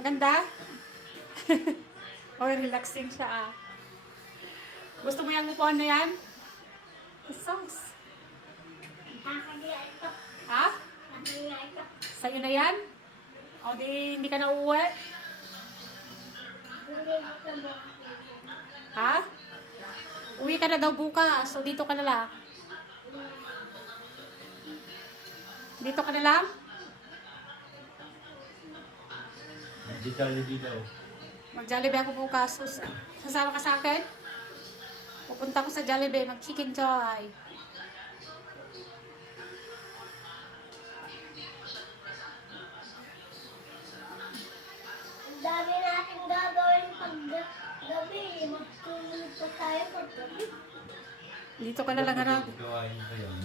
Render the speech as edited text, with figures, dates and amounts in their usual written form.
Maganda? Oh, relaxing siya ah. Gusto mo yung upuan na yan? Songs. Ha? Sa'yo na yan? O di, hindi ka na uuwi? Ha? Uwi ka na daw bukas. So, dito ka na lang. Dito ka na lang? Jollibee daw. Mag-Jollibee ako bukas. Sasama ka sa akin? Pupunta ko sa Jollibee. Mag-Chicken Joy. Ang dami natin gagawin pag gabi. Magtulog pa tayo pag gabi. Dito ka na lang, anak. Gawain ko yan.